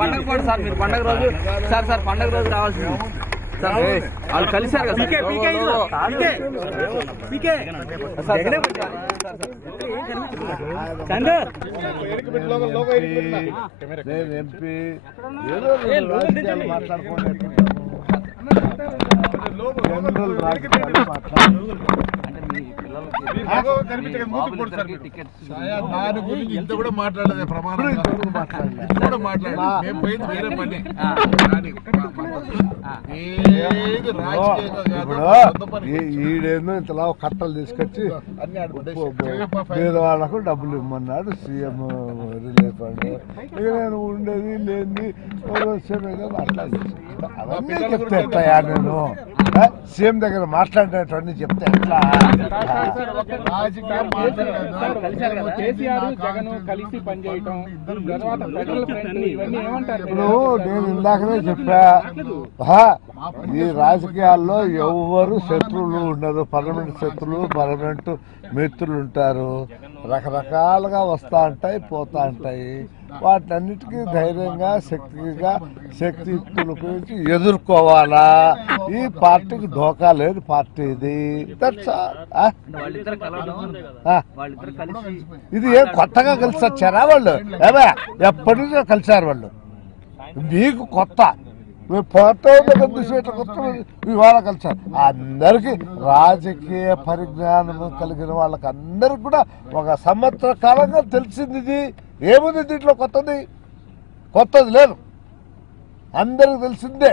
పండగ పాటు సార్ మీరు పండగ రోజు సార్ పండగ రోజు రావాల్సింది సార్ వాళ్ళు కలిశారు కదా దాని గురించి ఇంత కూడా మాట్లాడలేదు ప్రమాణం కూడా మాట్లాడలేదు మేము పోయింది వేరే పని ఈడేమో ఇంతలా కట్టలు తీసుకొచ్చి పేదవాళ్లకు డబ్బులు ఇమ్మన్నాడు సీఎం రిలీఫ్ ఫండ్. ఇక నేను ఉండేది లేని మాట్లాడి అవన్నీ చెప్తే ఎట్లయా నేను సీఎం దగ్గర మాట్లాడినటువంటి చెప్తే ఎట్లా ఇప్పుడు నేను ఇందాకనే చెప్పా ఈ రాజకీయాల్లో ఎవరు శత్రువులు ఉండరు. పర్మనెంట్ శత్రువులు పర్మనెంట్ మిత్రులు ఉంటారు. రకరకాలుగా వస్తూ ఉంటాయి పోతా ఉంటాయి. వాటన్నిటికీ ధైర్యంగా శక్తియుక్తులు ఉపయోగించి ఎదుర్కోవాలా. ఈ పార్టీకి ధోకా లేదు పార్టీ ఇది. ఇది ఏం కొత్తగా కలిసి వచ్చారా వాళ్ళు? ఎప్పటి నుంచో కలిసారు వాళ్ళు. మీకు కొత్త పోతే కొత్త ఇవాళ కలిసారు. అందరికీ రాజకీయ పరిజ్ఞానం కలిగిన వాళ్ళకి అందరికి కూడా ఒక సంవత్సర కాలంగా తెలిసింది. ఇది ఏముంది దీంట్లో కొత్తది లేదు, అందరికి తెలిసిందే.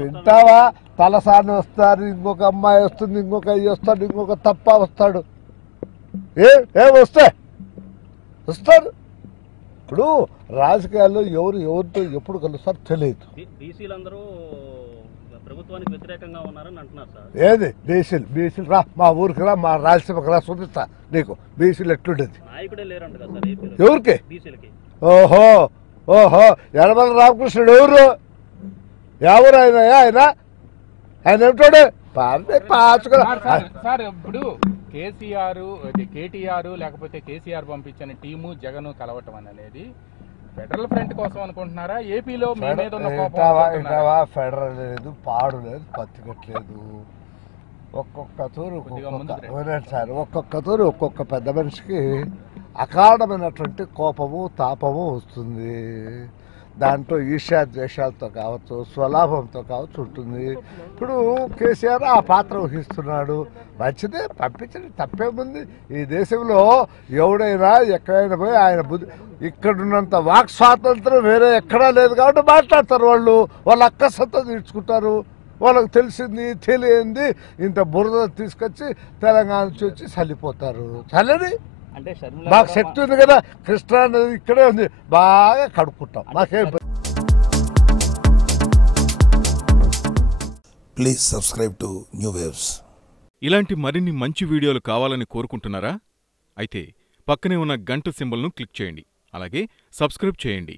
వింటావా? తలసాని వస్తారు, ఇంకొక అమ్మాయి వస్తుంది, ఇంకొక అయ్యి వస్తాడు, ఇంకొక తప్ప వస్తాడు. ఏం వస్తారు. ఇప్పుడు రాజకీయాల్లో ఎవరితో ఎప్పుడు కలుస్తారు తెలియదు. ఏది బీసీలు రా మా ఊరికి రా, మా రాయలసీమకి రా, చూపిస్తా నీకు బీసీలు ఎట్లుండేది. ఎవరికి? ఓహో యనమల రామకృష్ణుడు ఎవరు ఆయన ఏమిటాడు? సార్ ఇప్పుడు కేటీఆర్ లేకపోతే కేసీఆర్ పంపించిన టీము జగన్ కలవటం అనేది ఫెడరల్ ఫ్రంట్ కోసం అనుకుంటున్నారా? ఏపీలో ఫెడరల్ లేదు, పాడు లేదు, పత్తికట్లేదు. ఒక్కొక్క తూరు ఒక్కొక్క పెద్ద మనిషికి అకారణమైనటువంటి కోపము తాపము వస్తుంది. దాంట్లో ఈర్ష్యా ద్వేషాలతో కావచ్చు, స్వలాభంతో కావచ్చు ఉంటుంది. ఇప్పుడు కేసీఆర్ ఆ పాత్ర వహిస్తున్నాడు, మంచిదే, పంపించండి, తప్పేముంది. ఈ దేశంలో ఎవడైనా ఎక్కడైనా పోయి ఆయన ఇక్కడున్నంత వాక్ స్వాతంత్రం వేరే ఎక్కడా లేదు కాబట్టి మాట్లాడతారు. వాళ్ళ అక్కసంతా తీర్చుకుంటారు. వాళ్ళకి తెలిసింది తెలియంది ఇంత బురద తీసుకొచ్చి తెలంగాణ నుంచి వచ్చి చల్లిపోతారు. చల్లని మాకు శక్తి ఉంది కదా, కృష్ణా నది ఇక్కడే ఉంది, బాగా కడుక్కుంటాం. మాకేం. Please subscribe to new waves. ఇలాంటి మరిన్ని మంచి వీడియోలు కావాలని కోరుకుంటున్నారా? అయితే పక్కనే ఉన్న గంట సింబల్ను క్లిక్ చేయండి. అలాగే సబ్స్క్రైబ్ చేయండి.